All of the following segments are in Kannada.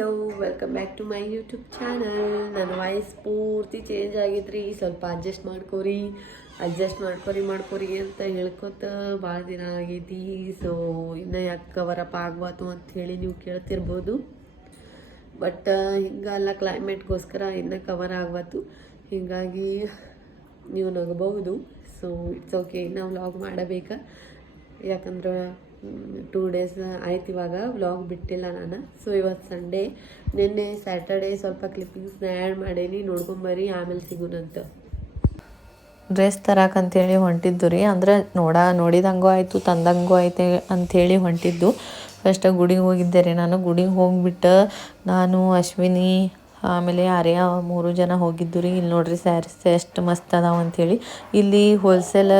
Hello welcome back to my YouTube channel. ನನ್ನ ವಾಯ್ಸ್ ಪೂರ್ತಿ ಚೇಂಜ್ ಆಗಿದ್ರಿ, ಸ್ವಲ್ಪ ಅಡ್ಜಸ್ಟ್ ಮಾಡ್ಕೊರಿ ಅಂತ ಹೇಳ್ಕೊತ ಭಾಳ ದಿನ ಆಗೈತಿ. ಸೊ ಇನ್ನೂ ಯಾಕೆ ಕವರಪ್ ಆಗ್ಬಾತು ಅಂಥೇಳಿ ನೀವು ಕೇಳ್ತಿರ್ಬೋದು. ಬಟ್ ಹಿಂಗಲ್ಲ, ಕ್ಲೈಮೇಟ್ಗೋಸ್ಕರ ಇನ್ನೂ ಕವರ್ ಆಗ್ಬಾತು, ಹೀಗಾಗಿ ನೀವು ನಗಬಹುದು. ಸೊ ಇಟ್ಸ್ ಓಕೆ, ಇನ್ನೂ ವ್ಲಾಗ್ ಮಾಡಬೇಕಾ, ಯಾಕಂದ್ರೆ 2 ಡೇಸ್ ಆಯ್ತು ಇವಾಗ ವ್ಲಾಗ್ ಬಿಟ್ಟಿಲ್ಲ ನಾನು. ಸೊ ಇವತ್ತು ಸಂಡೇ, ನಿನ್ನೆ ಸ್ಯಾಟರ್ಡೇ ಸ್ವಲ್ಪ ಕ್ಲಿಪ್ಪಿಂಗ್ಸ್ನ ಆ್ಯಡ್ ಮಾಡೀನಿ, ನೋಡ್ಕೊಂಬರ್ರಿ, ಆಮೇಲೆ ಸಿಗೋಣಂತ. ಡ್ರೆಸ್ ತರಕಂತೇಳಿ ಹೊಂಟಿದ್ದು ರೀ, ಅಂದ್ರೆ ನೋಡಿದಂಗೂ ಆಯಿತು ತಂದಂಗೂ ಐತೆ ಅಂಥೇಳಿ ಹೊಂಟಿದ್ದು. ಫಸ್ಟ್ ಗುಡಿಗೆ ಹೋಗಿದ್ದೆ ರೀ. ನಾನು ಗುಡಿಗೆ ಹೋಗಿಬಿಟ್ಟು ನಾನು ಅಶ್ವಿನಿ ಆಮೇಲೆ ಆರ್ಯ 3 ಜನ ಹೋಗಿದ್ದು ರೀ. ಇಲ್ಲಿ ನೋಡ್ರಿ ಸ್ಯಾರೀಸ್ ಎಷ್ಟು ಮಸ್ತ್ ಅದಾವ ಅಂಥೇಳಿ. ಇಲ್ಲಿ ಹೋಲ್ಸೇಲ್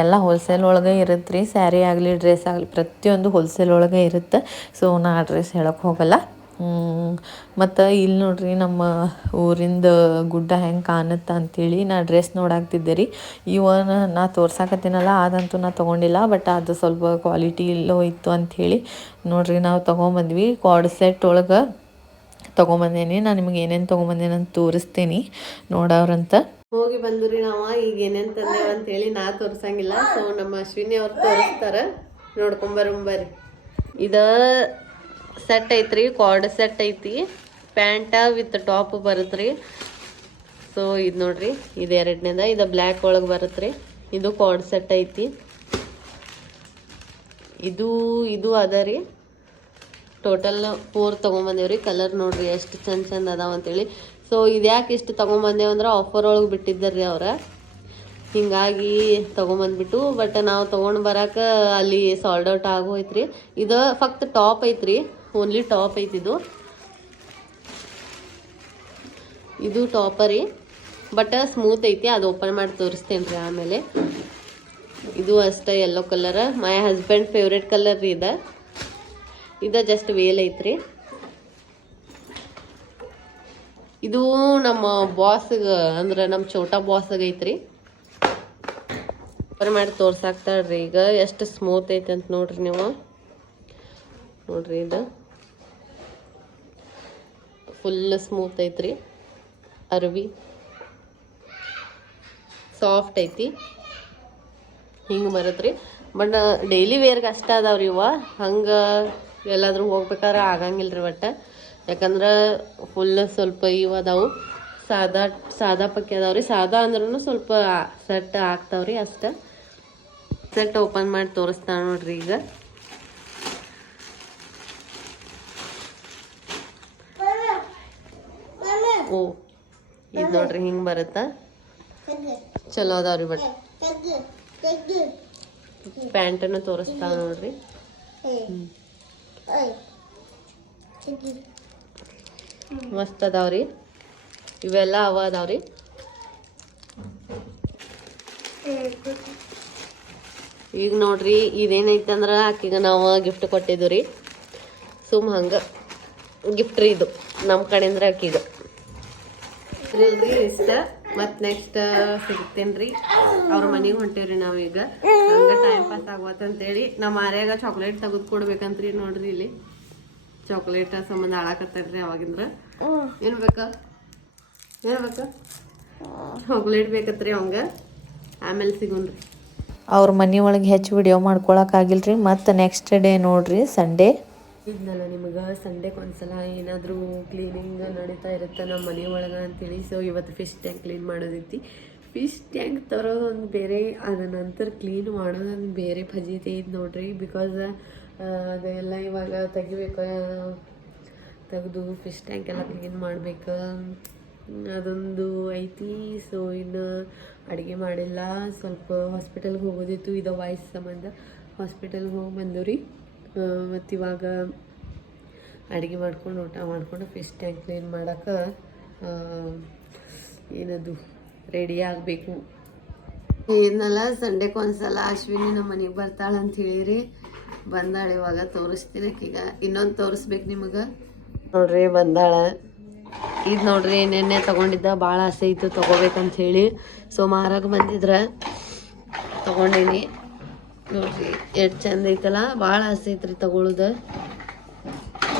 ಎಲ್ಲ ಹೋಲ್ಸೇಲ್ ಒಳಗೆ ಇರುತ್ತೆ ರೀ. ಸ್ಯಾರಿ ಆಗಲಿ ಡ್ರೆಸ್ ಆಗಲಿ ಪ್ರತಿಯೊಂದು ಹೋಲ್ಸೇಲ್ ಒಳಗೆ ಇರುತ್ತೆ. ಸೊ ನಾ ಡ್ರೆಸ್ ಹೇಳೋಕ್ಕೆ ಹೋಗಲ್ಲ. ಮತ್ತು ಇಲ್ಲಿ ನೋಡ್ರಿ ನಮ್ಮ ಊರಿಂದ ಗುಡ್ಡ ಹೆಂಗೆ ಕಾಣುತ್ತೆ ಅಂಥೇಳಿ ನಾ ಡ್ರೆಸ್ ನೋಡಾಕ್ತಿದ್ದೆ ರೀ. ಇವನ್ ನಾ ತೋರ್ಸಾಕತ್ತೀನಲ್ಲ ಅದಂತೂ ನಾ ತೊಗೊಂಡಿಲ್ಲ, ಬಟ್ ಅದು ಸ್ವಲ್ಪ ಕ್ವಾಲಿಟಿ ಇಲ್ಲೋ ಇತ್ತು ಅಂಥೇಳಿ ನೋಡ್ರಿ ನಾವು ತೊಗೊಂಬಂದ್ವಿ. ಕಾರ್ಡ್ ಸೆಟ್ ಒಳಗೆ ತೊಗೊಂಬಂದೇನಿ. ನಾನು ನಿಮ್ಗೆ ಏನೇನು ತೊಗೊಂಬಂದೇನಿ ಅಂತ ತೋರಿಸ್ತೀನಿ ನೋಡೋರಂತ. ಹೋಗಿ ಬಂದ್ರಿ ನಾವು. ಈಗ ಏನೇನು ತಂದೇವ ಅಂತೇಳಿ ನಾ ತೋರ್ಸಂಗಿಲ್ಲ, ಸೊ ನಮ್ಮ ಅಶ್ವಿನಿ ಅವ್ರು ತೋರಿಸ್ತಾರೆ, ನೋಡ್ಕೊಂಬರ್ರಿ. ಇದು ಸೆಟ್ ಐತ್ರಿ, ಕಾರ್ಡ್ ಸೆಟ್ ಐತಿ, ಪ್ಯಾಂಟ ವಿತ್ ಟಾಪ್ ಬರುತ್ತ್ರಿ. ಸೊ ಇದು ನೋಡ್ರಿ, ಇದು 2ನೇದ, ಇದು ಬ್ಲ್ಯಾಕ್ ಒಳಗೆ ಬರುತ್ತ್ರಿ. ಇದು ಕಾರ್ಡ್ ಸೆಟ್ ಐತಿ. ಇದು ಅದ ರೀ. ಟೋಟಲ್ 4 ತೊಗೊಂಬಂದೇವ್ರಿ. ಕಲರ್ ನೋಡ್ರಿ ಎಷ್ಟು ಚಂದ ಅದಾವ ಅಂತೇಳಿ. ಸೊ ಇದು ಯಾಕೆ ಇಷ್ಟು ತೊಗೊಂಬಂದೇವಂದ್ರೆ ಆಫರ್ ಒಳಗೆ ಬಿಟ್ಟಿದ್ದಾರ್ರಿ ಅವ್ರ, ಹೀಗಾಗಿ ತೊಗೊಂಬಂದ್ಬಿಟ್ಟು. ಬಟ್ ನಾವು ತೊಗೊಂಡು ಬರೋಕೆ ಅಲ್ಲಿ ಸಾಲ್ಡ್ ಔಟ್ ಆಗೋಯ್ತ್ರಿ. ಇದು ಫಕ್ತ್ ಟಾಪ್ ಐತ್ರಿ, ಓನ್ಲಿ ಟಾಪ್ ಐತಿ. ಇದು ಟಾಪರಿ, ಬಟ್ ಸ್ಮೂತ್ ಐತಿ. ಅದು ಓಪನ್ ಮಾಡಿ ತೋರಿಸ್ತೇನೆ ರೀ ಆಮೇಲೆ. ಇದು ಅಷ್ಟೇ yellow colour, my husband favourite colour ರೀ. ಇದು ಜಸ್ಟ್ ವೇಲ್ ಐತ್ರಿ. ಇದು ನಮ್ಮ ಬಾಸ್ಗೆ, ಅಂದ್ರೆ ನಮ್ಮ ಚೋಟಾ ಬಾಸ್ಗೆ ಐತ್ರಿ. ಓಪನ್ ಮಾಡಿ ತೋರ್ಸಾಕ್ತಾಳ್ರಿ. ಈಗ ಎಷ್ಟು ಸ್ಮೂತ್ ಐತೆ ಅಂತ ನೋಡ್ರಿ ನೀವು. ನೋಡ್ರಿ, ಇದು ಫುಲ್ ಸ್ಮೂತ್ ಐತ್ರಿ. ಅರ್ವಿ ಸಾಫ್ಟ್ ಐತಿ, ಹಿಂಗೆ ಬರತ್ರಿ. ಬಟ್ ಡೈಲಿ ವೇರ್ಗೆ ಅಷ್ಟೇ ಅದಾವ್ರಿ ಇವ. ಹಂಗೆ ಎಲ್ಲಾದ್ರೂ ಹೋಗ್ಬೇಕಾದ್ರೆ ಆಗಂಗಿಲ್ಲ ರೀ ಒಟ್ಟು, ಯಾಕಂದ್ರೆ ಫುಲ್ ಸ್ವಲ್ಪ ಇವು ಅದಾವು, ಸಾದಾ ಪಕ್ಕಿ ಅದಾವ್ರಿ. ಸಾದಾ ಅಂದ್ರೂ ಸ್ವಲ್ಪ ಸೆಟ್ ಆಗ್ತಾವ್ರಿ ಅಷ್ಟೇ. ಸೆಟ್ ಓಪನ್ ಮಾಡಿ ತೋರಿಸ್ತಾ ನೋಡ್ರಿ ಈಗ. ಓ ಇದು ನೋಡ್ರಿ ಹಿಂಗೆ ಬರುತ್ತಾ, ಚಲೋ ಅದಾವ್ರಿ. ಬಟ್ ಪ್ಯಾಂಟನ್ನು ತೋರಿಸ್ತಾ ನೋಡ್ರಿ. ಮಸ್ತ್ ಅದಾವ್ರಿ. ಇವೆಲ್ಲ ಅದಾವ್ರಿ. ಈಗ ನೋಡ್ರಿ, ಇದೇನೈತಂದ್ರೆ ಆಕಿಗೆ ನಾವು ಗಿಫ್ಟ್ ಕೊಟ್ಟಿದ್ದು ರೀ. ಹಂಗೆ ಗಿಫ್ಟ್ ರೀ ಇದು ನಮ್ಮ ಕಡೆಯಿಂದ ಆಕಿಗೆ. ಇಷ್ಟ. ಮತ್ತು ನೆಕ್ಸ್ಟ್ ಸಿಗ್ತೇನೆ ರೀ. ಅವ್ರ ಮನೆಗೆ ಹೊಂಟೇವ್ರಿ ನಾವೀಗ. ಹಂಗೆ ಟೈಮ್ ಪಾಸ್ ಆಗ್ವತ್ತಂತೇಳಿ ನಮ್ಮ ಆರ್ಯಾಗ ಚಾಕ್ಲೇಟ್ ತೆಗೆದು ಕೊಡ್ಬೇಕಂತ್ರಿ. ನೋಡ್ರಿ ಇಲ್ಲಿ ಚಾಕ್ಲೇಟ್ ಸಂಬಂಧ ಆಳಾಕತ್ತಾರ್ರಿ ಅವಾಗಿಂದ್ರ. ಏನು ಬೇಕಾ ಚಾಕ್ಲೇಟ್ ಬೇಕತ್ರಿ ಅವಂಗ. ಆಮೇಲೆ ಸಿಗೋಣ್ರಿ. ಅವ್ರ ಮನೆ ಒಳಗೆ ಹೆಚ್ಚು ವಿಡಿಯೋ ಮಾಡ್ಕೊಳಕ್ಕಾಗಿಲ್ರಿ. ಮತ್ತು ನೆಕ್ಸ್ಟ್ ಡೇ ನೋಡ್ರಿ ಸಂಡೇ. ಇದನ್ನಲ್ಲ ನಿಮಗೆ ಸಂಡೇಗೊಂದ್ಸಲ ಏನಾದರೂ ಕ್ಲೀನಿಂಗ್ ನಡೀತಾ ಇರುತ್ತೆ ನಮ್ಮ ಮನೆ ಒಳಗೆ ಅಂತೇಳಿ. ಸೊ ಇವತ್ತು ಫಿಶ್ ಟ್ಯಾಂಕ್ ಕ್ಲೀನ್ ಮಾಡೋದೈತಿ. ಫಿಶ್ ಟ್ಯಾಂಕ್ ತರೋದೊಂದು ಬೇರೆ, ಅದ ನಂತರ ಕ್ಲೀನ್ ಮಾಡೋದೊಂದು ಬೇರೆ ಫಜೀತಿ ಐತೆ ನೋಡ್ರಿ. ಬಿಕಾಸ್ ಅದೆಲ್ಲ ಇವಾಗ ತೆಗೆದು ಫಿಶ್ ಟ್ಯಾಂಕ್ ಎಲ್ಲ ಕ್ಲೀನ್ ಮಾಡ್ಬೇಕು, ಅದೊಂದು ಐತಿ. ಸೊ ಇನ್ನು ಅಡುಗೆ ಮಾಡಿಲ್ಲ, ಸ್ವಲ್ಪ ಹಾಸ್ಪಿಟಲ್ಗೆ ಹೋಗೋದಿತ್ತು. ಇದು ವಾಯ್ಸ್ ಸಂಬಂಧ ಹಾಸ್ಪಿಟಲ್ಗೆ ಹೋಗಿ ಬಂದವ್ರಿ. ಮತ್ತು ಇವಾಗ ಅಡುಗೆ ಮಾಡ್ಕೊಂಡು ಊಟ ಮಾಡಿಕೊಂಡು ಫಿಶ್ ಟ್ಯಾಂಕ್ ಕ್ಲೀನ್ ಮಾಡೋಕೆ ಏನದು ರೆಡಿ ಆಗಬೇಕು. ಇದನ್ನೆಲ್ಲ ಸಂಡೇಗೊಂದ್ಸಲ ಅಶ್ವಿನಿ ನಮ್ಮ ಮನೆಗೆ ಬರ್ತಾಳೆ ಅಂತ ಹೇಳಿರಿ. ಬಂದಾಳೆ, ಇವಾಗ ತೋರಿಸ್ತೀನಿ ಆಕಿಗ. ಇನ್ನೊಂದು ತೋರಿಸ್ಬೇಕು ನಿಮಗೆ. ನೋಡ್ರಿ ಬಂದಾಳ. ಇದು ನೋಡ್ರಿ ನೆನ್ನೆ ತೊಗೊಂಡಿದ್ದ, ಭಾಳ ಆಸೆ ಇತ್ತು ತೊಗೋಬೇಕಂತ ಹೇಳಿ. ಸೊ ಮಾರಾಗ ಬಂದಿದ್ರೆ ತೊಗೊಂಡೀನಿ. ನೋಡ್ರಿ ಎಷ್ಟು ಚಂದ ಐತಲ್ಲ, ಭಾಳ ಆಸೆ ಐತ್ರಿ ತಗೊಳ್ಳೋದು.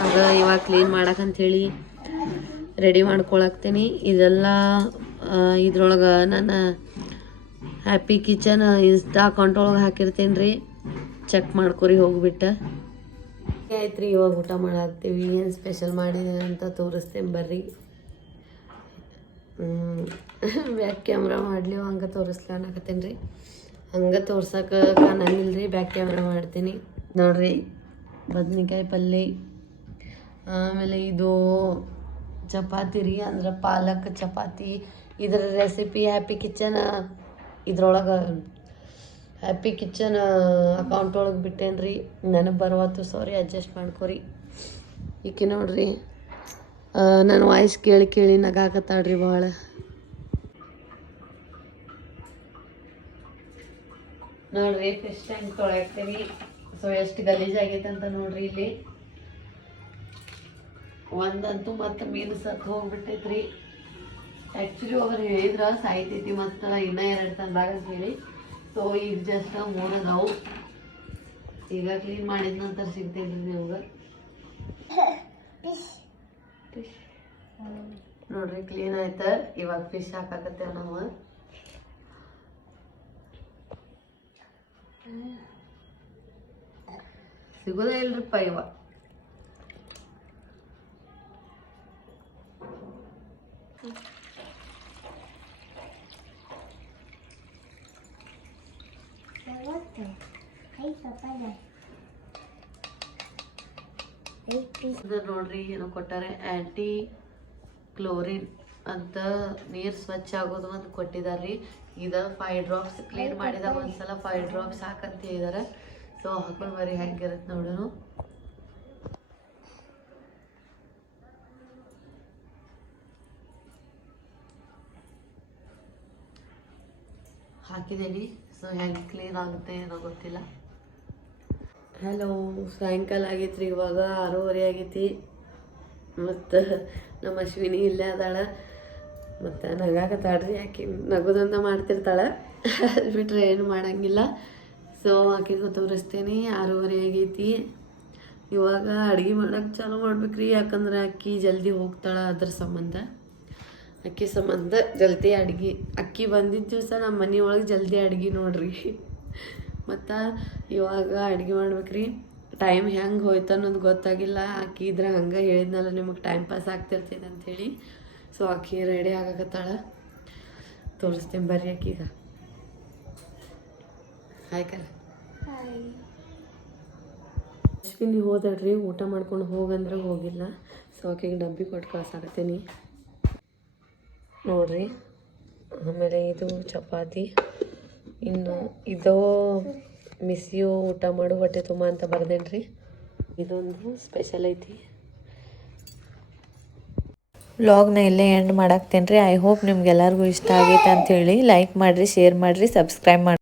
ಅದು ಇವಾಗ ಕ್ಲೀನ್ ಮಾಡಕ್ಕಂಥೇಳಿ ರೆಡಿ ಮಾಡ್ಕೊಳಕ್ತೀನಿ. ಇದೆಲ್ಲ ಇದ್ರೊಳಗೆ ನಾನು ಹ್ಯಾಪಿ ಕಿಚನ್ ಇನ್ಸ್ಟಾ ಅಕೌಂಟ್ ಒಳಗೆ ಹಾಕಿರ್ತೀನಿ ರೀ, ಚೆಕ್ ಮಾಡ್ಕೊರಿ ಹೋಗ್ಬಿಟ್ಟು. ಆಯ್ತು ರೀ, ಇವಾಗ ಊಟ ಮಾಡಾಕ್ತೀವಿ. ಏನು ಸ್ಪೆಷಲ್ ಮಾಡಿದ್ದೀನಿ ಅಂತ ತೋರಿಸ್ತೇನೆ ಬರ್ರಿ. ಬ್ಯಾಕ್ ಕ್ಯಾಮ್ರಾ ಮಾಡಲಿ ಹಂಗೆ ತೋರಿಸ್ಲಿ ಅನ್ನಕತ್ತೀನಿ ರೀ. ಹಂಗೆ ತೋರ್ಸಕ್ಕೆ ಕಾಣಂಗಿಲ್ಲ ರೀ, ಬ್ಯಾಕ್ ಕ್ಯಾಮ್ರಾ ಮಾಡ್ತೀನಿ ನೋಡ್ರಿ. ಬದ್ನಿಕಾಯಿ ಪಲ್ಯ, ಆಮೇಲೆ ಇದು ಚಪಾತಿ ರೀ, ಅಂದ್ರೆ ಪಾಲಕ್ ಚಪಾತಿ. ಇದರ ರೆಸಿಪಿ ಹ್ಯಾಪಿ ಕಿಚನ್ ಇದ್ರೊಳಗೆ ಹ್ಯಾಪಿ ಕಿಚನ್ ಅಕೌಂಟ್ ಒಳಗೆ ಬಿಟ್ಟೇನು ರೀ, ನನಗೆ ಬರುವತ್ತು, ಸಾರಿ ಅಡ್ಜಸ್ಟ್ ಮಾಡ್ಕೊರಿ. ಈಕೆ ನೋಡ್ರಿ ನನ್ನ ವಾಯ್ಸ್ ಕೇಳಿ ಕೇಳಿ ನಗಾಕತ್ತಾಳ್ರಿ ಭಾಳ. ನೋಡ್ರಿ ಫಿಶ್ ಟ್ಯಾಂಕ್ ತೊಳಾಕ್ತೀನಿ. ಸೊ ಎಷ್ಟು ಗಲೀಜಾಗೈತೆ ಅಂತ ನೋಡ್ರಿ. ಇಲ್ಲಿ ಒಂದಂತೂ ಮತ್ತೆ ಮೀನು ಸತ್ತು ಹೋಗ್ಬಿಟ್ಟೈತ್ರಿ. ಆ್ಯಕ್ಚುಲಿ ಒಬ್ಬರು ಹೇಳಿದ್ರ ಸಾಯ್ತೈತಿ ಮತ್ತು ಇನ್ನೂ 2 ತಂದಾಗ ಅಂತ ಹೇಳಿ. ಸೊ ಈಗ ಜಸ್ಟ್ 3 ಅದಾವು. ಈಗ ಕ್ಲೀನ್ ಮಾಡಿದ ನಂತರ ಸಿಗ್ತೇನೆ ರೀ ನಿಮ್ಗೆ. ನೋಡ್ರಿ ಕ್ಲೀನ್ ಆಯ್ತು. ಇವಾಗ ಫಿಶ್ ಹಾಕಾಕತ್ತೇವೆ ನಾವು. ಸಿಗೋದೇ ಇಲ್ರಿಪ್ಪ ಇವಾಗ. ನೋಡ್ರಿ ಏನೋ ಕೊಟ್ಟಾರೆ, ಆ್ಯಂಟಿ ಕ್ಲೋರಿನ್ ಅಂತ ನೀರು ಸ್ವಚ್ಛ ಆಗೋದು ಒಂದು ಕೊಟ್ಟಿದ್ದಾರೆ. ಇದು 5 ಡ್ರಾಪ್ಸ್ ಕ್ಲೀನ್ ಮಾಡಿದಾಗ ಒಂದ್ಸಲ 5 ಡ್ರಾಪ್ಸ್ ಹಾಕಂತ ಹೇಳಿದಾರೆ. ಸೊ ಹಾಕೊಂಡು ಬರೀ ಹೆಂಗಿರುತ್ತೆ ನೋಡೋಣ. ಹಾಕಿದ್ದೀನಿ. ಸೊ ಹೆಂಗೆ ಕ್ಲೀನ್ ಆಗುತ್ತೆ ಏನೋ ಗೊತ್ತಿಲ್ಲ. ಹಲೋ, ಸಾಯಂಕಾಲ ಆಗೈತೆ ರೀ. ಇವಾಗ 6:30 ಆಗೈತಿ. ಮತ್ತು ನಮ್ಮ ಅಶ್ವಿನಿ ಇಲ್ಲೇ ಅದಾಳೆ. ಮತ್ತು ನಗಾಕತ್ತಾಳ್ರಿ. ಆಕೆ ನಗೋದಂತ ಮಾಡ್ತಿರ್ತಾಳೆ, ಅದು ಬಿಟ್ಟರೆ ಏನು ಮಾಡೋಂಗಿಲ್ಲ. ಸೊ ಆಕೆಗೂ ತೋರಿಸ್ತೀನಿ. 6:30 ಆಗೈತಿ. ಇವಾಗ ಅಡುಗೆ ಮಾಡೋಕೆ ಚಾಲು ಮಾಡ್ಬೇಕ್ರಿ. ಯಾಕಂದ್ರೆ ಅಕ್ಕಿ ಜಲ್ದಿ ಹೋಗ್ತಾಳೆ, ಅದ್ರ ಸಂಬಂಧ. ಅಕ್ಕಿ ಸಂಬಂಧ ಜಲ್ದಿ ಅಡ್ಗೆ. ಅಕ್ಕಿ ಬಂದಿದ್ದ ದಿವಸ ನಮ್ಮ ಮನೆ ಒಳಗೆ ಜಲ್ದಿ ಅಡ್ಗೆ ನೋಡ್ರಿ. ಮತ್ತು ಇವಾಗ ಅಡುಗೆ ಮಾಡ್ಬೇಕ್ರಿ. ಟೈಮ್ ಹೆಂಗೆ ಹೋಯ್ತು ಅನ್ನೋದು ಗೊತ್ತಾಗಿಲ್ಲ. ಆಕಿ ಇದ್ರೆ ಹಂಗೆ ಹೇಳಿದ್ನಲ್ಲ ನಿಮಗೆ ಟೈಮ್ ಪಾಸ್ ಆಗ್ತಿರ್ತೈತೆ ಅಂಥೇಳಿ. ಸೊ ಆಕಿ ರೆಡಿ ಆಗಕತ್ತಾಳೆ, ತೋರಿಸ್ತೇನೆ ಬರ್ರಿ ಆಕೀಗ. ಆಯ್ಕಲ್ಲ ಅಶ್ವಿನಿ ಹೋದಳ್ರಿ, ಊಟ ಮಾಡ್ಕೊಂಡು ಹೋಗಂದ್ರೆ ಹೋಗಿಲ್ಲ. ಸೊ ಆಕೆಗೆ ಡಬ್ಬಿ ಕೊಟ್ಟು ಕಳ್ಸಾಕತ್ತೀನಿ ನೋಡ್ರಿ. ಆಮೇಲೆ ಇದು ಚಪಾತಿ, ಇನ್ನು ಇದು ಮಿಸ್ಯು ಊಟ ಮಾಡು ಹೊಟ್ಟೆ ತುಂಬ ಅಂತ ಬರ್ದೇನ್ರಿ. ಇದೊಂದು ಸ್ಪೆಷಲ್ ಐತಿ. ವ್ಲಾಗ್ನ ಇಲ್ಲೇ ಎಂಡ್ ಮಾಡಾಕ್ತೇನೆ ರೀ. ಐ ಹೋಪ್ ನಿಮ್ಗೆಲ್ಲರಿಗೂ ಇಷ್ಟ ಆಗೈತೆ ಅಂಥೇಳಿ. ಲೈಕ್ ಮಾಡಿರಿ, ಶೇರ್ ಮಾಡಿರಿ, ಸಬ್ಸ್ಕ್ರೈಬ್ ಮಾಡಿ.